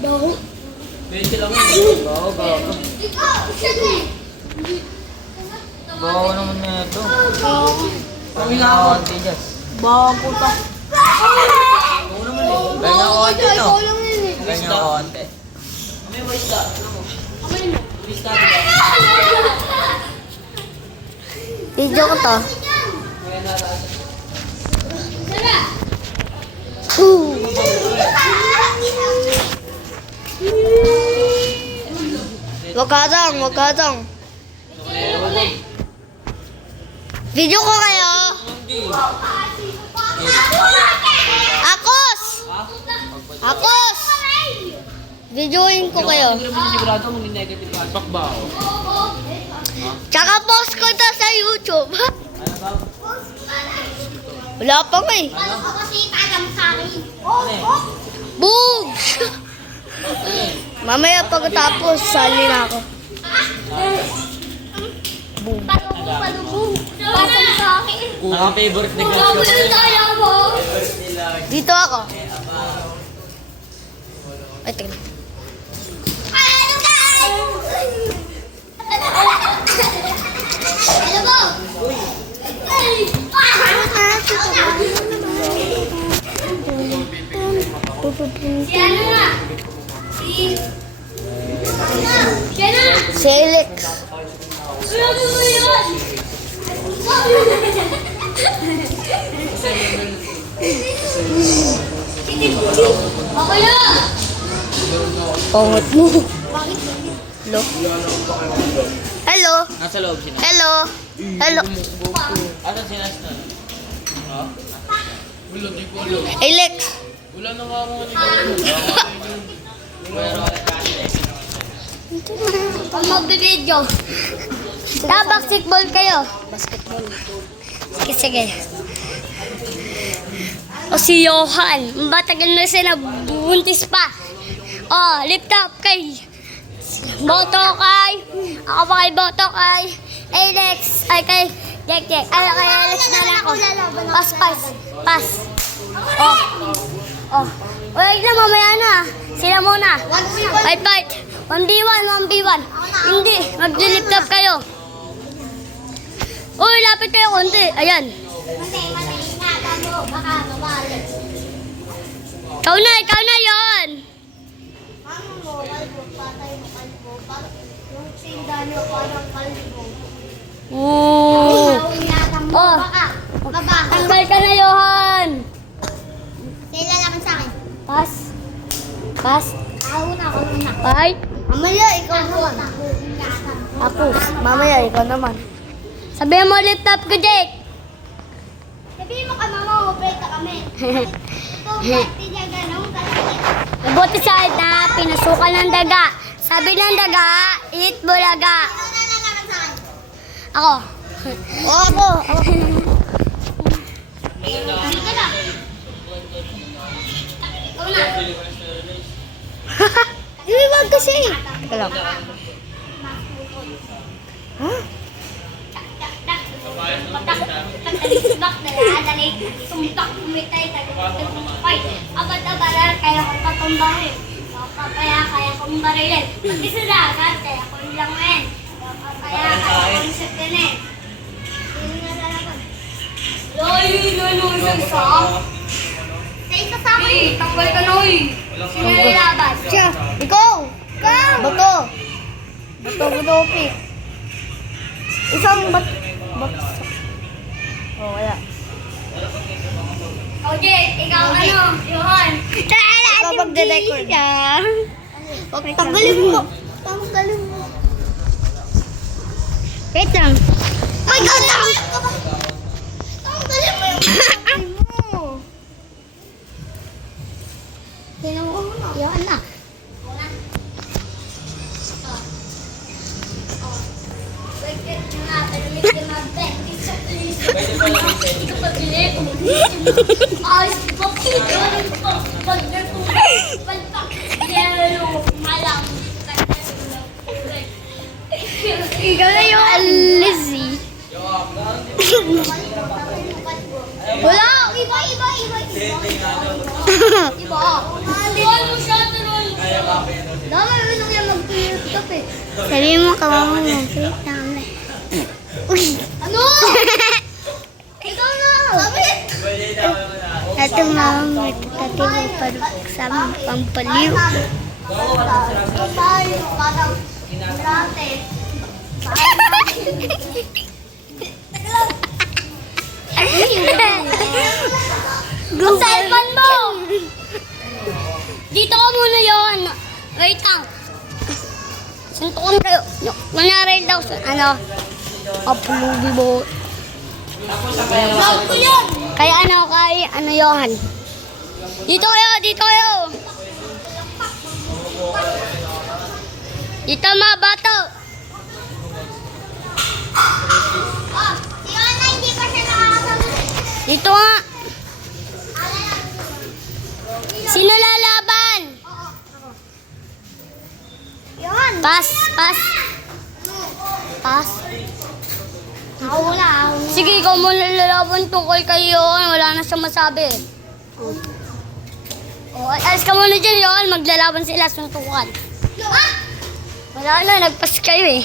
Baho. 20 lang yun. Bago. Bago naman na ito. Kami nga ako. Bago ta. Oo naman eh. Ganyan ako ante no. Ganyan ako ante. May voice da. Voice da. Video ko to. Wag ka dong. Video ko kayo. Akos! Akos! Videoin ko kayo. Hindi naman sigurado maging negative feedback ba ako? Tsaka post ko to sa YouTube. Ano ba? Wala pa nga eh. Boom! Mamaya pagkatapos, sali na ako. Boom. Ang favorite na girl ko. Dito ako. Ay, tingnan. Si Alex. Pangat mo. Hello. Hello. Nasa loob sila. Hello. Hello. Asan sila na? Ha? Wala, di ko alam. Alex. Wala na nga ako Pero Pag magbibideo. Basketball kayo. Basketball. Sige, sige. O si Johan. Matagal na siya nabuntis pa. O, lift up kay Botokay. Ako pa kay Botokay. Alex. Ay kay Jack. Ay kay Alex na lang ako. Pass. Oh. Wait na, mamaya na. Sila muna. Fight. 1v1. Hindi, mag-lift up kayo. Uy, lapit kayo konti. Ayan. Ikaw na yon. Oh. Tanggal ka na, Johan. Sila laban sa akin. Pass. Ako na. Fight. Mamaya, ikaw naman. Ako. Mamaya, ikaw naman. Sabihin mo, lift up ko, Jake. Sabihin mo ka, mama, break ka kami. Ito, pati niya gano'n. Mabuti side na pinasukan ng daga. Sabi ng daga, eat bulaga. Ikaw na laban sa akin. Ako. Ako. Dito na. Ikaw na. Wag kasi. Teka lang. Patak na dali. Sumtak kumitay. Abad-abara, kaya ko patumbahin. Kaya kong barilin. Pati sa dagat, kaya ko langin. Kaya kong sakinin. Sino na lalaban? Sa isa sa akin. Tanggal ka na, uy. Sino na lalaban? Siya. Ikaw. Bato. Bato, pick. Isang bato. Oh, wala. Ikaw ano? Johan. Ikaw magde-record. Tanggalin mo. Tanggalin mo. Wait lang. My God! Tanggalin mo yung kamay mo. Tingnan mo muna. Johan na. Ikaw na yung Lizzy. Wala! Iba! Iba! Setting ano. Iba mo siya, tuloy. Kaya ba? Sabi mo, kawawa mo. Wait lang. Uy! Ano? Ikaw na! Kapit! Ito mama mo, tatati mo pagsama pampaliw. Tayo, parang dati. Ang cellphone mo! Dito ka muna yun. Wait lang. Suntukan kayo. Kunyari daw sa upload mo. Vlog ko yan! Kaya Johan. Dito kayo, dito kayo. Dito mga bato. Ah, si Ana hindi pa siya nakakasagot. Dito nga. Sino lalaban? Yan! Pass, pass. Pass. Ako wala, ako. Sige, ikaw mo lalaban tungkol kay Johan. Wala na siyang masabi. Alis ka muna dyan, Johan. Maglalaban sila, suntukan. Ah! Wala na, nagpas kayo eh.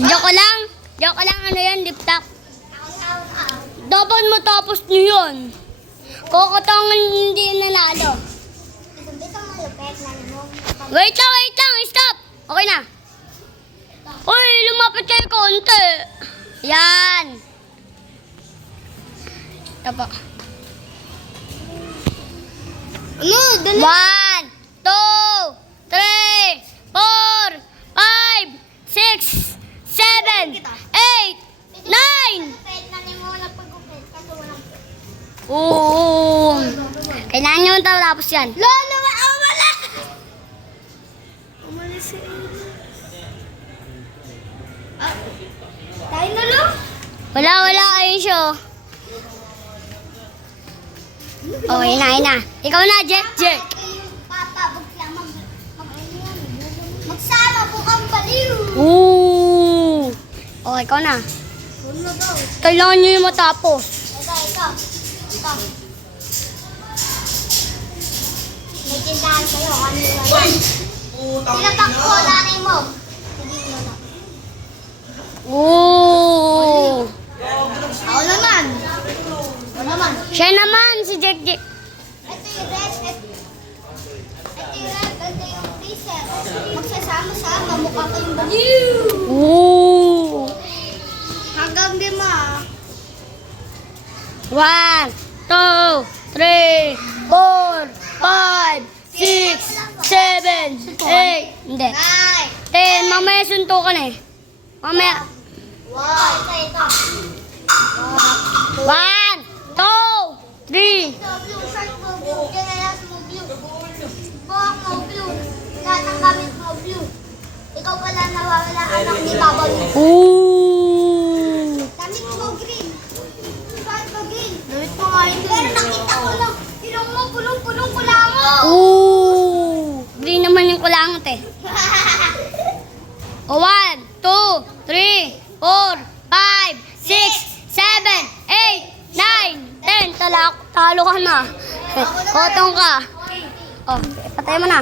Joke lang. Joke lang, ano yan, lip tap. Dapat matapos niyo yun. Kukutangan hindi nanalo. Wait lang, stop. Okay na. Uy, lumapit kayo konti. Yan. Ito po. Ano? Dali. 1, 2, 3, 4, 5, 6, 7, 8, 9. Pwede na ni mo nagpagupit kasi walang Oo. Kailangan nyo tapos yan. Lolo, wala! Umalis si Ah, tayo na lang. Wala kayo siya. Okay na. Ikaw na, Jet. Papa, magsama po kang baliw. Oo. Okay, ikaw na. Ano daw? Kailangan nyo yung matapos. Ito. May tindahan kayo. Ano yun? Sinapak ko, nanay mo. Hindi mo na. Oo. Ako naman. Siya naman, si Jet. Ito yung red. Ito yung freezer. Magsasama-sama. Mukha kayong baliw. Oo. Hanggang di ma. 1, 2, 3, 4, 5, 6, 7, 8. Hindi. 10. Mamaya suntukan eh. Mamaya. Wow. Ito. 1, 2, 3. Blue shirt mo, blue. General mo, blue. Buhok mo, blue. Lahat ng gamit mo, blue. Ikaw pala nawawala anak ni Papa Blue. Ooh. Damit mo, green. Bakit mo, green? Damit mo nga yun. Pero nakita ko lang. Ilong mo, pulong-pulong kulango. Ooh. Green naman yung kulangot eh. 1, 2, 3, 4, 5, 6, 7, 8, 9, 10. Talo ka na. Kotong ka. Oh, patay mo na.